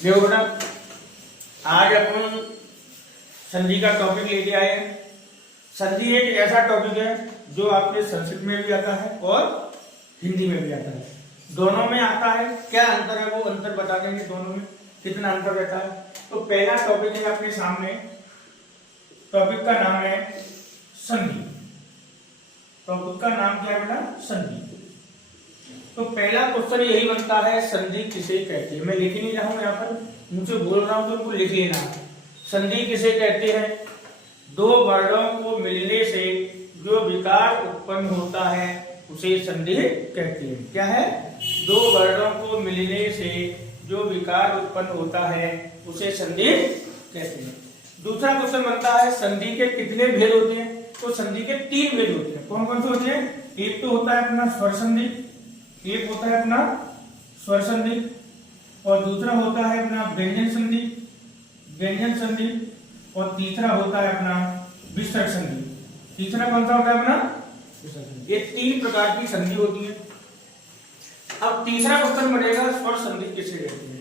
देखो बेटा, आज अपन संधि का टॉपिक लेके आए हैं। संधि एक ऐसा टॉपिक है जो आपके संस्कृत में भी आता है और हिंदी में भी आता है, दोनों में आता है। क्या अंतर है वो अंतर बता देंगे, दोनों में कितना अंतर रहता है। तो पहला टॉपिक है आपके सामने, टॉपिक का नाम है संधि। टॉपिक का नाम क्या है बेटा? संधि। तो पहला क्वेश्चन यही बनता है, संधि किसे कहते हैं। मैं लिख नहीं रहा हूं यहाँ पर, मुझे बोल रहा हूं तो उनको लिख लेना। संधि किसे कहते हैं? दो वर्णों को मिलने से जो विकार उत्पन्न होता है उसे संधि कहते हैं। क्या है? दो वर्णों को मिलने से जो विकार उत्पन्न होता है उसे संधि कहते हैं। दूसरा क्वेश्चन बनता है, संधि के कितने भेद होते हैं? तो संधि के 3 भेद होते हैं। कौन कौन से होते हैं? एक तो होता है अपना स्वर संधि, एक होता है अपना स्वर संधि, और दूसरा होता है अपना व्यंजन संधि, व्यंजन संधि, और तीसरा होता है अपना विसर्ग संधि। तीसरा कौन सा होता है अपना? विसर्ग संधि। ये 3 प्रकार की संधि होती है। अब तीसरा क्वेश्चन बनेगा, स्वर संधि किसे कहते हैं?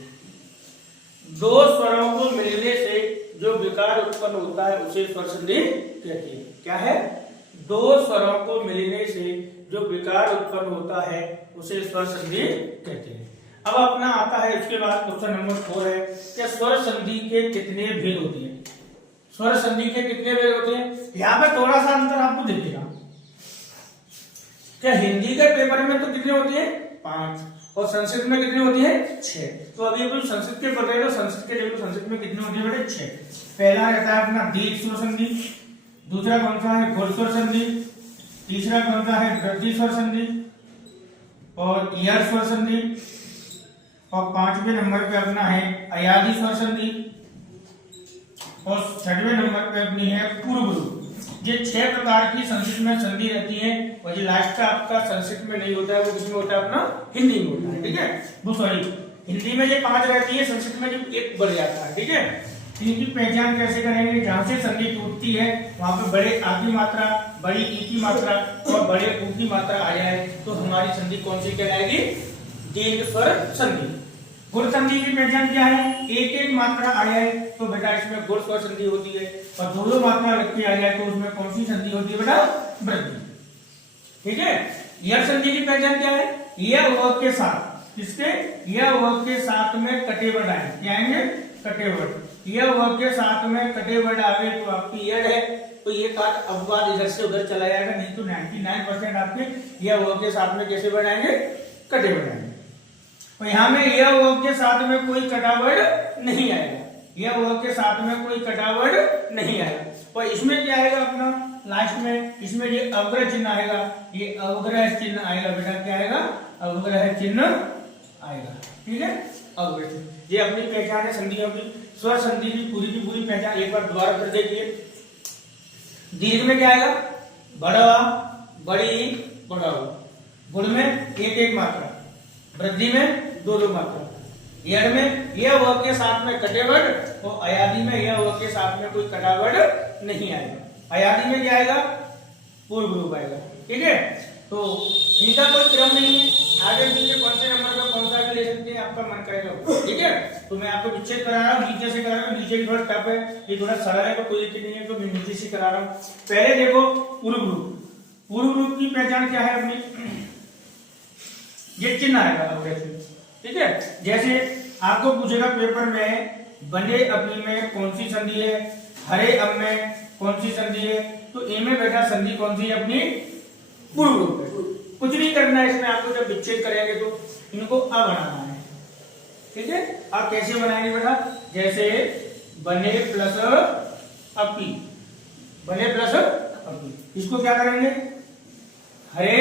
दो स्वरों को मिलने से जो विकार उत्पन्न होता है उसे स्वर संधि कहते हैं। क्या है? दो स्वरों को मिलने से जो विकार उत्पन्न होता है उसे स्वर संधि कहते हैं। अब अपना आता है इसके बाद क्वेश्चन नंबर 4 है कि स्वर संधि के कितने भेद होते हैं? स्वर संधि के कितने भेद होते हैं? यहाँ पे थोड़ा सा अंतर आपको दिखेगा। क्या हिंदी के पेपर में तो कितने होती है? 5, और संस्कृत में कितनी होती है? 6। तो अभी अपन संस्कृत के पढ़ रहे हो, संस्कृत के देखो संस्कृत में कितनी होती है बेटे? 6। पहला रहता है अपना दीर्घ स्वर संधि, दूसरा कौन सा है? घोर स्वर संधि, तीसरा कौन सा है? वृद्धि स्वर संधि, और ईयर स्वर संधि, और 5वें नंबर पे अपना है अयादी स्वर संधि, और 6वें नंबर पे अपनी है पूर्व रूप। ये 6 प्रकार की संस्कृत में संधि रहती है, और जो लास्ट का आपका संस्कृत में नहीं होता है वो किसमें होता है? अपना हिंदी में होता है। ठीक है, वो सॉरी हिंदी में ये 5 रहती है, संस्कृत में जो 1 बढ़ जाता है। ठीक है, इनकी पहचान कैसे करेंगे? जहां से संधि टूटती है वहां पे बड़े आ की मात्रा, बड़ी ई की मात्रा और बड़े ऊ की मात्रा आ जाए तो हमारी संधि कौन सी कहलाएगी? दीर्घ स्वर संधि। गुण संधि की पहचान क्या है? एक एक मात्रा आ जाए तो बेटा इसमें गुण स्वर संधि होती है, और 2 मात्रा लग के आ जाए तो उसमें कौन सी संधि होती है बेटा? वृद्धि। ठीक है, यह संधि की पहचान क्या है? यह वर्ग के साथ, किसके? यह वर्ग के साथ में कटे वर्ड आए। क्या आएंगे? कटे वर्ड। यह वर्ग के साथ में कटे वर्ड आवे तो आपकी यड है, तो ये काट अपवाद इधर से उधर चला जाएगा, नहीं तो 99% आपके यह वर्ग के साथ में कैसे वर्ड आएंगे? कटे वर्ड आएंगे। और यहाँ में यह वर्ग के साथ में कोई कटा वर्ड नहीं आएगा, यह वर्ग के साथ में कोई कटा वर्ड नहीं आएगा। और इसमें क्या आएगा अपना लास्ट में? इसमें ये अवग्रह चिन्ह आएगा, ये अवग्रह चिन्ह आएगा बेटा। क्या आएगा? अवग्रह चिन्ह आएगा। ठीक है, अवग्रह चिन्ह। ये अपनी पहचान है संधियों की। स्वर संधि की पूरी पहचान एक बार दोबारा कर देखिए। दीर्घ में क्या आएगा? बड़ा, बड़ी, बड़ा। गुण में 1-1 मात्रा, वृद्धि में 2-2 मात्रा, यड में यह वर्ग के साथ में कटे वर्ड, और अयादी में यह वर्ग के साथ में कोई कटा वर्ड नहीं आएगा। अयादी में क्या आएगा? पूर्व रूप आएगा। ठीक है, तो इनका कोई क्रम नहीं है, आगे पीछे कौन से नंबर का कौन सा भी ले सकते हैं, आपका मन करेगा। ठीक है, तो मैं आपको विच्छेद करा रहा हूँ, नीचे से करा रहा हूँ। नीचे थोड़ा टफ है, ये थोड़ा सरल है तो कोई दिक्कत नहीं है, तो मैं नीचे से करा रहा हूँ। पहले देखो पूर्व रूप। पूर्व रूप की पहचान क्या है अपनी? ये चिन्ह आएगा। ठीक है, जैसे आपको पूछेगा पेपर में, बने अपनी में कौन सी संधि है, हरे अब में कौन सी संधि है, तो ए में बेटा संधि कौन सी है? अपनी पूर्व रूप है। कुछ नहीं करना है इसमें, आपको जब विच्छेद करेंगे तो इनको अ बनाना है। ठीक है, आप कैसे बनाएंगे बेटा? जैसे बने प्लस अपी, बने प्लस अपी, इसको क्या करेंगे? हरे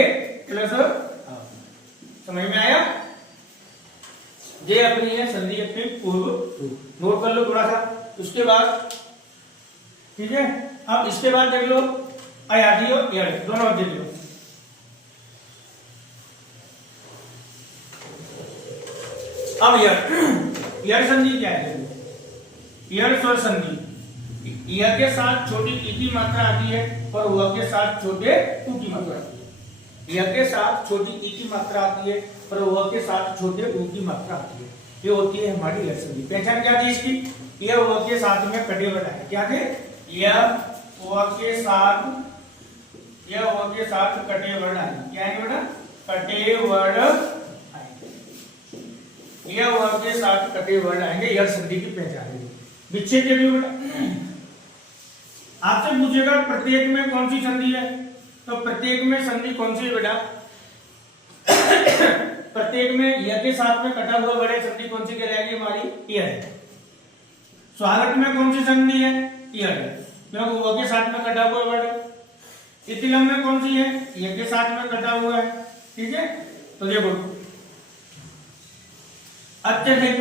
प्लस अपी। समझ में आया? ये अपनी है संधि अपनी पूर्व रूप, नोट कर लो थोड़ा सा। उसके बाद ठीक है, अब इसके बाद देख लो अयादी और यड, दोनों देख लो। अब यड संधि क्या है? यड स्वर संधि। य के साथ छोटी ई की मात्रा आती है और व के साथ छोटे उ की मात्रा आती है। य के साथ छोटी ई की मात्रा आती है और व के साथ छोटे उ की मात्रा आती है। ये होती है हमारी यह संधि। पहचान क्या थी इसकी? यह व के साथ में कटे वर्ड आए। क्या थे? यह व के साथ कटे वर्ड आए। क्या है बेटा? कटे वर्ड आएंगे। यह व के साथ कटे वर्ड आएंगे, यह संधि की पहचान है। विच्छेद के भी बेटा आपसे पूछेगा प्रत्येक में कौन सी संधि है, तो प्रत्येक में संधि कौन सी है बेटा? प्रत्येक में य के साथ में कटा हुआ वर्ड है, संधि कौन सी कहलाएगी हमारी? यह है। स्वागत में कौन सी संधि है? यह है, क्योंकि वो के साथ में कटा हुआ वर्ड है। इतिलम में कौन सी है? यह के साथ में कटा हुआ है। ठीक है, तो देखो अत्यधिक,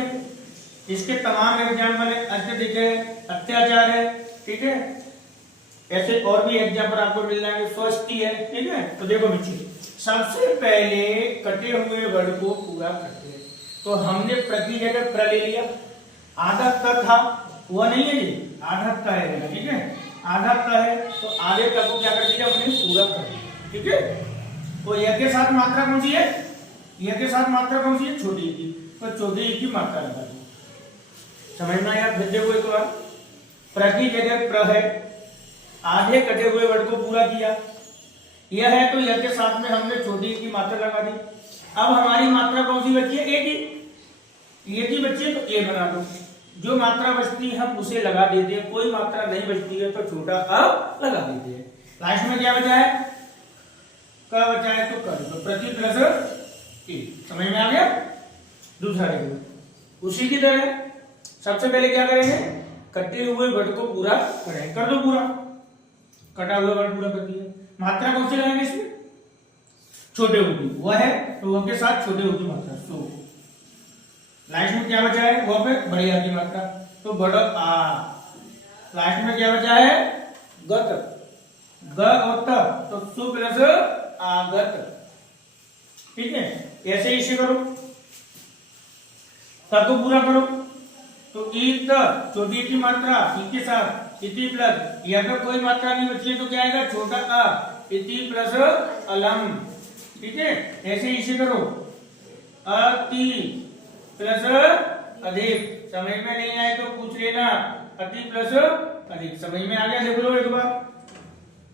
इसके तमाम एग्जाम्पल है। अत्यधिक है, अत्याचार है। ठीक है, ऐसे और भी एग्जाम्पल आपको मिल जाएंगे। स्वस्ति है। ठीक है, तो देखो बच्चे सबसे पहले कटे हुए वर्ड को पूरा करते हैं। तो हमने प्रति जगह प्र ले लिया, आधा क था वो नहीं है जी, आधा क है। ठीक है, आधा क है तो आधे क को क्या कर दिया हमने? पूरा कर दिया। ठीक है, तो य के साथ मात्रा कौन सी है? य के साथ मात्रा कौन सी है? छोटी ई की, तो छोटी ई की मात्रा लगा दी। समझ में आया? फिर देखो एक बार, प्रति जगह प्र है, आधे कटे हुए वर्ड को पूरा किया। यह है तो यह के साथ में हमने छोटी की मात्रा लगा दी। अब हमारी मात्रा कौन सी बची है? ए की। ए की बची है तो ए बना दो। जो मात्रा बचती है हम उसे लगा देते हैं, कोई मात्रा नहीं बचती है तो छोटा अ लगा देते हैं। लास्ट में क्या बचा है? क बचा है तो कर दो, प्रति प्लस ए। समझ में आ गया? दूसरा देखो, उसी की तरह सबसे पहले क्या करेंगे? कटे हुए वर्ड को पूरा करें। कर दो पूरा, कटा हुआ वर्ड पूरा कर दिया। मात्रा कौन सी लगाएंगे इसमें? छोटे होगी, वह है तो वह के साथ छोटे होगी मात्रा। सो लास्ट में क्या बचा है? वह पे बड़े आ की मात्रा, तो बड़ा आ। लास्ट में क्या बचा है? गत, ग और त, तो सु प्लस आगत। ठीक है, ऐसे इसे करो, तब को पूरा करो। तो ईत छोटी की मात्रा ई के साथ इति प्लस, या तो कोई मात्रा नहीं बची है तो क्या आएगा? छोटा अ, इति प्लस अलम। ठीक है, ऐसे इसे करो, अति प्लस अधिक। समझ में नहीं आए तो पूछ लेना, अति प्लस अधिक। समझ में आ गया? देख लो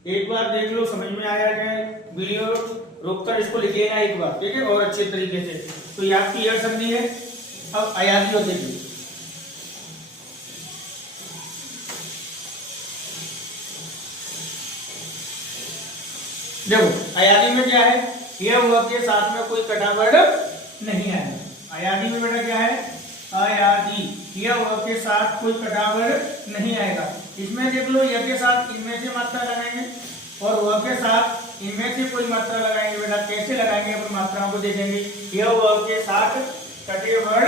एक बार देख लो, समझ में आया क्या? वीडियो रोककर इसको लिख लेना एक बार। ठीक है, और अच्छे तरीके से। तो ये आपकी यह संधि है। अब अयादी और देखिए, देखो अयादी में क्या है? यह हुआ के साथ में कोई कटा वर्ड नहीं आएगा। अयादी में बेटा क्या है? अयादी, यह हुआ के साथ कोई कटा वर्ड नहीं आएगा। इसमें देख लो, यह के साथ इनमें से मात्रा लगाएंगे और वह के साथ इनमें से कोई मात्रा लगाएंगे। बेटा कैसे लगाएंगे? अपन मात्राओं को देखेंगे। यह वह के साथ कटे वर्ड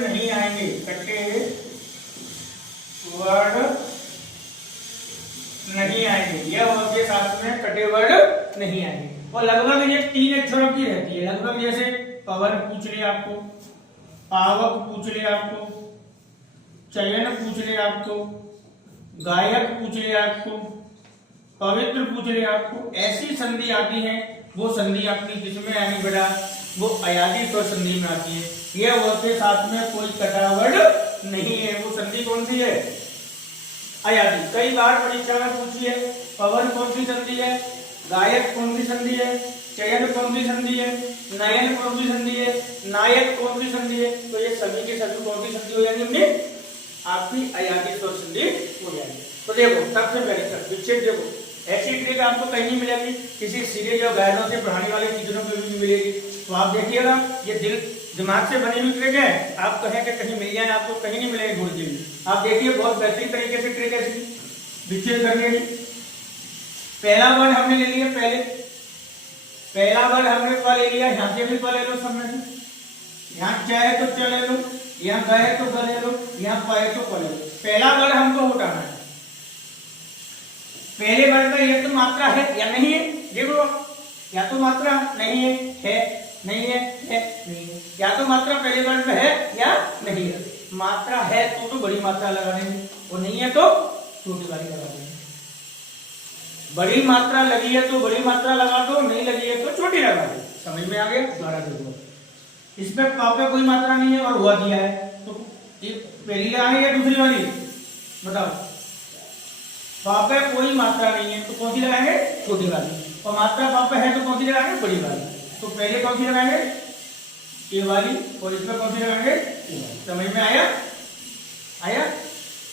नहीं आएंगे, कटे वर्ड नहीं आएंगे। यह वह के साथ में कटे वर्ड नहीं आएंगे। और लगभग ये 3 अक्षरों की रहती है। लगभग जैसे पवन पूछ लिया आपको, पावक पूछ लिया आपको, चयन पूछ लिया आपको, गायक पूछ लिया आपको, पवित्र पूछ लिया आपको। ऐसी संधि आती है, वो संधि आपकी किसमें आनी बेटा? वो अयादी स्वर संधि में आती है। यह वह के साथ में कोई कटा वर्ड नहीं है। वो संधि कौन सी है? अयादी। कई बार परीक्षा में पूछी है, पवन कौन सी संधि है, गायक कौन सी संधि है, चयन कौन सी संधि है, नयन कौन सी संधि है, नायक कौन सी संधि है। तो ये सभी के सभी कौन सी संधि हो जाएंगे? अपनी आपकी अयादी स्वर संधि हो जाएगी। तो देखो सबसे पहले विच्छेद देखो, ऐसी ट्रिक आपको कहीं नहीं मिलेगी, किसी सीरीज या गाइडों से पढ़ाने वाले टीचरों को भी नहीं मिलेगी। तो आप देखिएगा, ये दिमाग से बनी हुई ट्रिक है। आप कहें कि कहीं मिल जाए, आपको कहीं नहीं मिलेगी भूल के। आप देखिए बहुत बेहतरीन तरीके से ट्रिक है विच्छेद करने की। पहला वर्ड हमने ले लिया, पहला वर्ड हमने प ले लिया, यहाँ से भी प ले लो सब में से। यहाँ चाहे तो च ले लो, यहाँ गए तो ग ले लो, यहाँ पाए तो प ले लो। पहला वर्ड हमको उठाना है। पहले वर्ड का यह तो मात्रा है या नहीं है? देखो, या तो मात्रा नहीं है, नहीं है, नहीं है। या तो मात्रा पहले वर्ड में है या नहीं है। मात्रा है तो बड़ी मात्रा लगा देंगे, और नहीं है तो छोटी वाली लगा देंगे। बड़ी मात्रा लगी है तो बड़ी मात्रा लगा दो, नहीं लगी है तो छोटी लगा दो। समझ में आ गया? दोबारा देखो, इसमें प पे कोई मात्रा नहीं है और हुआ दिया है, तो ये पहली लगाएंगे या दूसरी वाली बताओ। प पे कोई मात्रा नहीं है तो कौन सी लगाएंगे, छोटी वाली, और मात्रा प पे है तो कौन सी लगाएंगे, बड़ी वाली। तो पहले कौन सी लगाएंगे, ये वाली, और इसमें कौन सी लगाएंगे, समझ में आया, आया।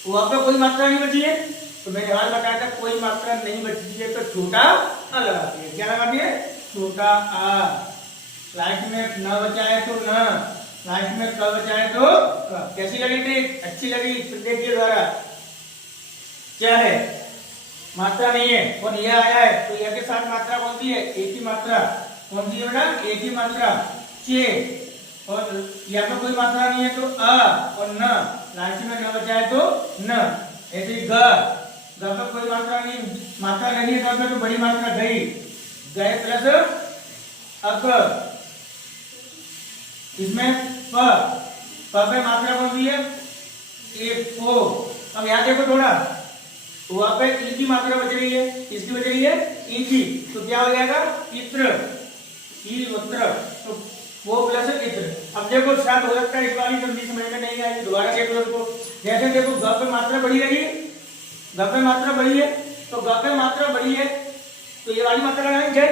वहां पे कोई मात्रा नहीं बची है, तो मैंने हाल बताया था कोई मात्रा नहीं बची है तो छोटा आ लगाती है। क्या लगाती है, छोटा आ। लास्ट में न बचा है तो न, लास्ट में क बचा है तो क। कैसी लगी ट्रिक, अच्छी लगी, देखिए द्वारा क्या है, मात्रा नहीं है और यह आया है, तो यह के साथ मात्रा कौन सी है, एक ही मात्रा, कौन सी है बेटा, एक ही मात्रा, चे। और यहाँ पे कोई मात्रा नहीं है तो अ और न, लास्ट में न बचा है तो न। ऐसे ग, ग पे कोई मात्रा नहीं, मात्रा नहीं है तो बड़ी मात्रा गई, गए प्लस अक। इसमें प, प पे मात्रा कौन सी है, एक ओ। अब यहाँ देखो थोड़ा, वहां पे ई की मात्रा बच रही है, इसकी बच रही है ई की, तो क्या हो जाएगा, इत्र, ई उत्र, तो वो प्लस इत्र। अब देखो शायद हो सकता है इस वाली संधि समझ में नहीं आएगी, दोबारा देख लो इसको। जैसे देखो ग पे मात्रा बड़ी लगी, ग पे मात्रा बड़ी है, तो ग पे मात्रा बड़ी है तो ये वाली मात्रा लगाएंगे,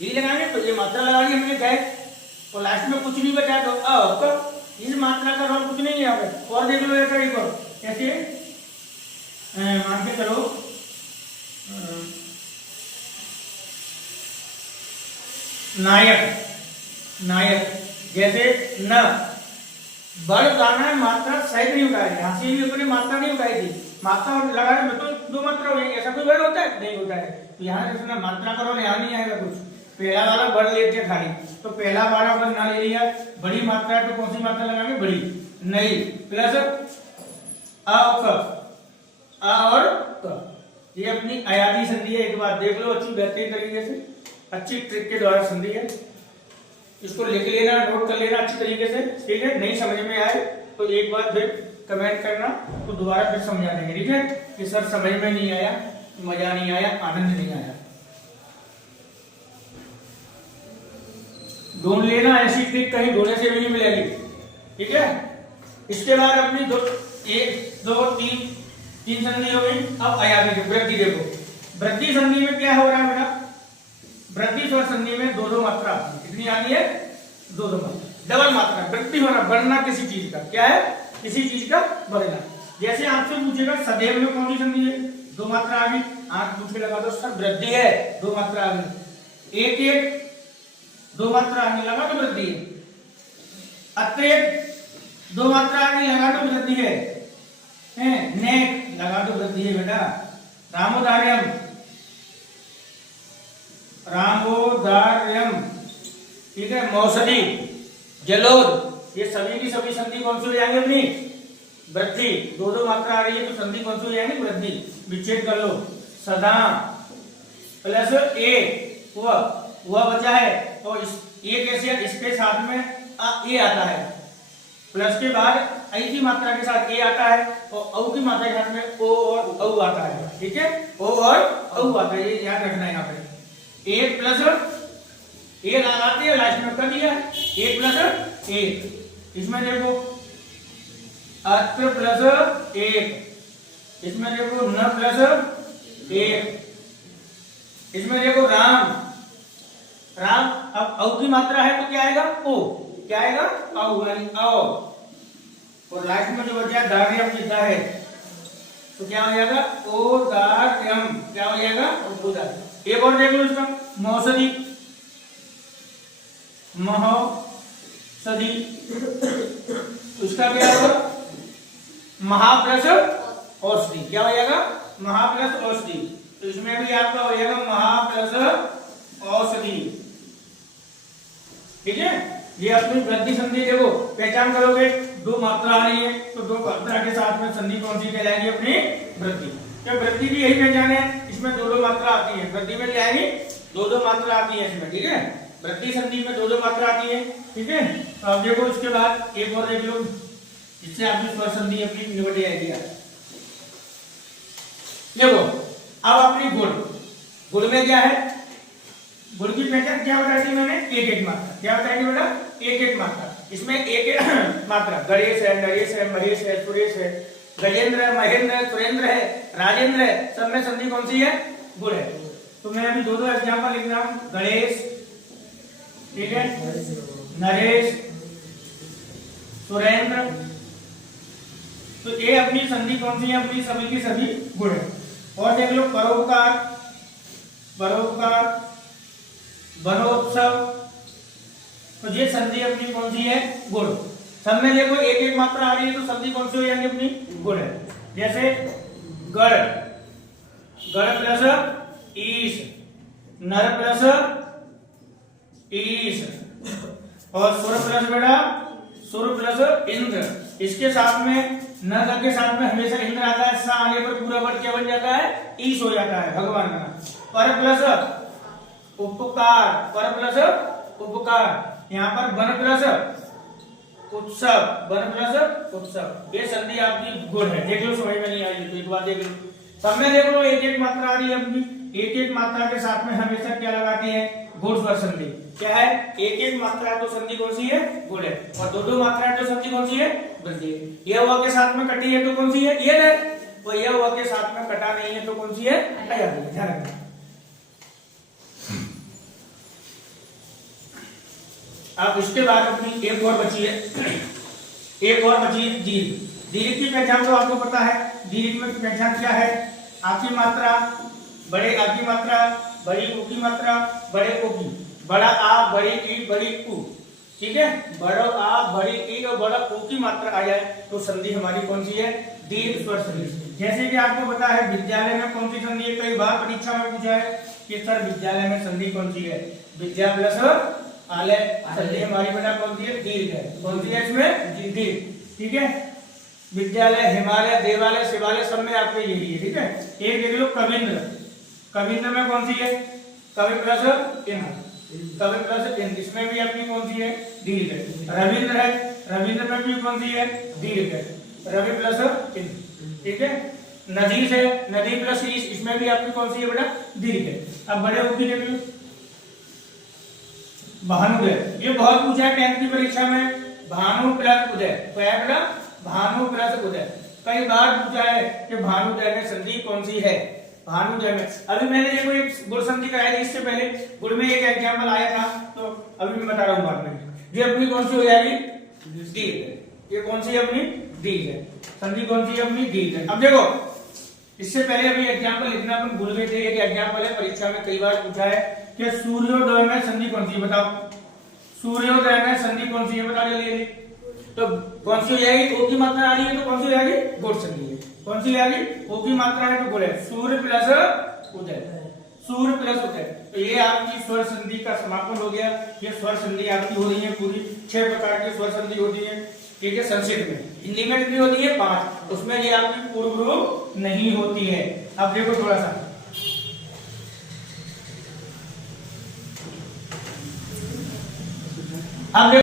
ये लगाएंगे, तो ये मात्रा लगा दी हमने गए, और लास्ट में कुछ नहीं बचा तो अ। इस मात्रा का रोल कुछ नहीं है यहाँ पे। और देख लो एक और, कैसे मान के चलो, नायक, नायक, जैसे न, बड़ गाना मात्रा सही नहीं उठाई, यहाँ से भी अपने मात्रा नहीं उठाई थी, मात्रा लगाने में तो दो मात्रा हो जाएगी, ऐसा कोई वर्ड होता है, नहीं होता है। तो यहाँ देखो ना मात्रा का रोल यहाँ नहीं आएगा कुछ, पहला वाला बड़ लेते खाली, तो पहला वाला अगर ना ले लिया, बड़ी मात्रा है तो कौन सी मात्रा लगाएंगे, बड़ी, नहीं, प्लस अ और क। ये अपनी अयादी संधि है, एक बार देख लो अच्छी बेहतरीन तरीके से, अच्छी ट्रिक के द्वारा संधि है, इसको लिख लेना, नोट कर लेना अच्छी तरीके से, ठीक है। नहीं समझ में आए तो एक बार फिर कमेंट करना, तो दोबारा फिर समझा देंगे, ठीक है। कि सर समझ में नहीं आया, मजा नहीं आया, आनंद नहीं आया, ढूंढ लेना, ऐसी ट्रिक कहीं ढूंढने से भी नहीं मिलेगी, ठीक है। इसके बाद अपनी दो, एक दो तीन, तीन संधि हो गई। अब अयादी वृद्धि देखो, वृद्धि संधि में क्या हो रहा है बेटा, वृद्धि स्वर संधि में दो दो मात्रा आती है, कितनी आती है, दो दो मात्रा, डबल मात्रा, वृद्धि होना, बढ़ना किसी चीज का, क्या है, किसी चीज का बढ़ना। जैसे आपसे पूछेगा सदैव में कौन सी संधि है, दो मात्रा आ गई, आंख पूछे लगा दो सर वृद्धि है, दो मात्रा आ गई, एक एक दो मात्रा आगे लगा तो वृद्धि है, अत्रेक दो मात्रा आगे लगा तो वृद्धि है, नेक लगा तो वृद्धि है बेटा, रामोदार्यम, रामोदार्यम, ठीक है, मौसदी, जलोद, ये सभी की सभी संधि कौन सी हो जाएंगे अपनी, वृद्धि, दो दो मात्रा आ रही है तो संधि कौन सी हो जाएंगी, वृद्धि, विच्छेद कर लो, सदा प्लस ए, वह बचा है, तो इस ए कैसे, इसके साथ में ए आता है, प्लस के बाद आई की मात्रा के साथ ए आता है, और औ की मात्रा के साथ में ओ और औ आता है, ठीक है, ओ और औ आता है, ये याद रखना है यहाँ पे। एक प्लस ए लगाते हैं, लास्ट में कर दिया एक प्लस एक, इसमें देखो अत्र प्लस एक, इसमें देखो न प्लस एक, इसमें देखो राम, राम, अब औ की मात्रा है तो क्या आएगा, ओ, क्या आएगा, औ यानी औ, और लास्ट में जो बचा दार्यम जितना है तो क्या हो जाएगा, ओ दार्यम, क्या हो जाएगा, ओ दार्यम। एक और देख लो इसका, मौसदी, महौसदी, उसका क्या होगा, महाप्लस औषधि, क्या हो जाएगा, महाप्लस औषधि, तो इसमें भी आपका हो जाएगा महाप्लस औषधि, ठीक है। ये अपनी वृद्धि संधि देखो पहचान करोगे, दो मात्रा आ रही है तो दो मात्रा के साथ में संधि कौन सी कहलाएगी, अपनी वृद्धि। तो वृद्धि भी यही पहचान है, इसमें दो दो मात्रा आती है, वृद्धि में क्या आएगी, दो दो मात्रा आती है इसमें, ठीक है, वृद्धि संधि में दो दो मात्रा आती है, ठीक है। तो अब देखो इसके बाद एक और देख लो, जिससे आपकी स्वर संधि अपनी निकट जाएगी। देखो अब अपनी गुण, गुण में क्या है, गुण की पहचान क्या बताई थी मैंने, एक एक मात्रा, क्या बताएगी बेटा, एक एक मात्रा, इसमें एक मात्रा गणेश है, नरेश है, महेश है, सुरेश है, गजेंद्र है, महेंद्र है, सुरेंद्र है, राजेंद्र है, सब में संधि कौन सी है? गुण है। तो मैं अभी दो एग्जाम्पल लिख रहा हूं, गणेश, ठीक है, नरेश, सुरेंद्र। तो ये अपनी संधि कौन सी है? अपनी सभी की सभी गुण है। और देख लो, परोपकार, परोपकार, वनोत्सव, तो ये संधि अपनी कौन सी है? गुण। सब में देखो एक एक मात्रा आ रही है, तो संधि कौन सी हो जाएगी? अपनी गुण है। जैसे गढ़, गढ़ प्लस ईश, नर प्लस ईश, और सुर प्लस बेटा सुर प्लस इंद्र। इसके साथ में न के साथ में हमेशा इंद्र आता है, सा आने पर पूरा वर्ड क्या बन जाता है? ईश हो जाता है, भगवान का नाम। पर प्लस उपकार, पर प्लस उपकार, यहाँ पर वन प्लस उत्सव, वन प्लस उत्सव, ये संधि आपकी गुण है। देख लो, समझ में नहीं आई तो एक बार देख लो, सब में देख लो एक एक मात्रा आ रही है अपनी, एक एक मात्रा के साथ में हमेशा क्या लगाते हैं? गुण स्वर संधि। क्या है? एक एक मात्रा है तो संधि कौन सी है? गुण है। और दो दो मात्रा है तो संधि कौन सी है? वृद्धि है। यह हुआ के साथ में कटी है तो कौन सी है? ये है। और यह हुआ के साथ में कटा नहीं है तो कौन सी है? अयादी है। ध्यान रखना। अब उसके बाद अपनी एक और बची है, एक और बची है दीर्घ। दीर्घ की पहचान तो आपको पता है। दीर्घ में पहचान क्या है? आखिरी मात्रा, बड़े आ की मात्रा, बड़ी ऊ की मात्रा, बड़े ओ की, बड़ा आ, बड़ी ई, बड़ी ऊ, ठीक है, बड़ा आ, बड़ी ई और बड़ा ऊ की मात्रा आ जाए तो संधि हमारी कौन सी है? दीर्घ स्वर संधि। जैसे कि आपको पता है विद्यालय में कौन सी संधि है? कई बार परीक्षा में पूछा है कि सर विद्यालय में संधि कौन सी है? विद्या प्लस आलय, संधि हमारी बेटा कौन सी है? दीर्घ है। कौन सी है इसमें? दीर्घ, ठीक है। विद्यालय, हिमालय, देवालय, शिवालय सब में आपके यही है, ठीक है। एक देख लो कविंद्र, कविंद्र में कौन सी है? कवि प्लस इंद्र, कवि प्लस इंद्र, इसमें भी अपनी कौन सी है? दीर्घ है। रविंद्र है, रविंद्र में भी कौन सी है? दीर्घ है, रवि प्लस इंद्र, ठीक है। नदीस है, नदी प्लस ईश, इसमें भी आपकी कौन सी है बेटा? दीर्घ है। अब बड़े ऊ की देख लो, भानुदय, ये बहुत पूछा है 10th की परीक्षा में, भानु प्लस उदय, तो है बेटा भानु प्लस उदय। कई बार पूछा है कि भानुदय में संधि कौन सी है? भानुदय में अभी मैंने देखो एक गुण संधि कराई थी इससे पहले, गुण में एक एग्जाम्पल आया था, तो अभी मैं बता रहा हूँ बाद में। ये अपनी कौन सी हो जाएगी? दीर्घ है। ये कौन सी है? अपनी दीर्घ है। संधि कौन सी है? अपनी दीर्घ है। अब देखो, इससे पहले अभी एग्जाम्पल लिखना अपन भूल गए थे। एक एग्जाम्पल है, परीक्षा में कई बार पूछा है कि सूर्योदय में संधि कौन सी है? बताओ, सूर्योदय में संधि कौन सी है? बताओ जल्दी। तो कौन सी हो जाएगी? ओ की मात्रा आ रही है तो कौन सी हो जाएगी? गुण संधि है। कौन सी आ गई? ओ की मात्रा है तो गुण है। सूर्य प्लस उदय, सूर्य प्लस उदय, तो ये आपकी स्वर संधि का समापन हो गया। ये स्वर संधि आपकी हो रही है पूरी। 6 प्रकार की स्वर संधि होती है, ठीक है। संस्कृत में, हिंदी में कितनी होती है? 5, उसमें ये आपकी पूर्व रूप नहीं होती है। अब देखो थोड़ा सा, अब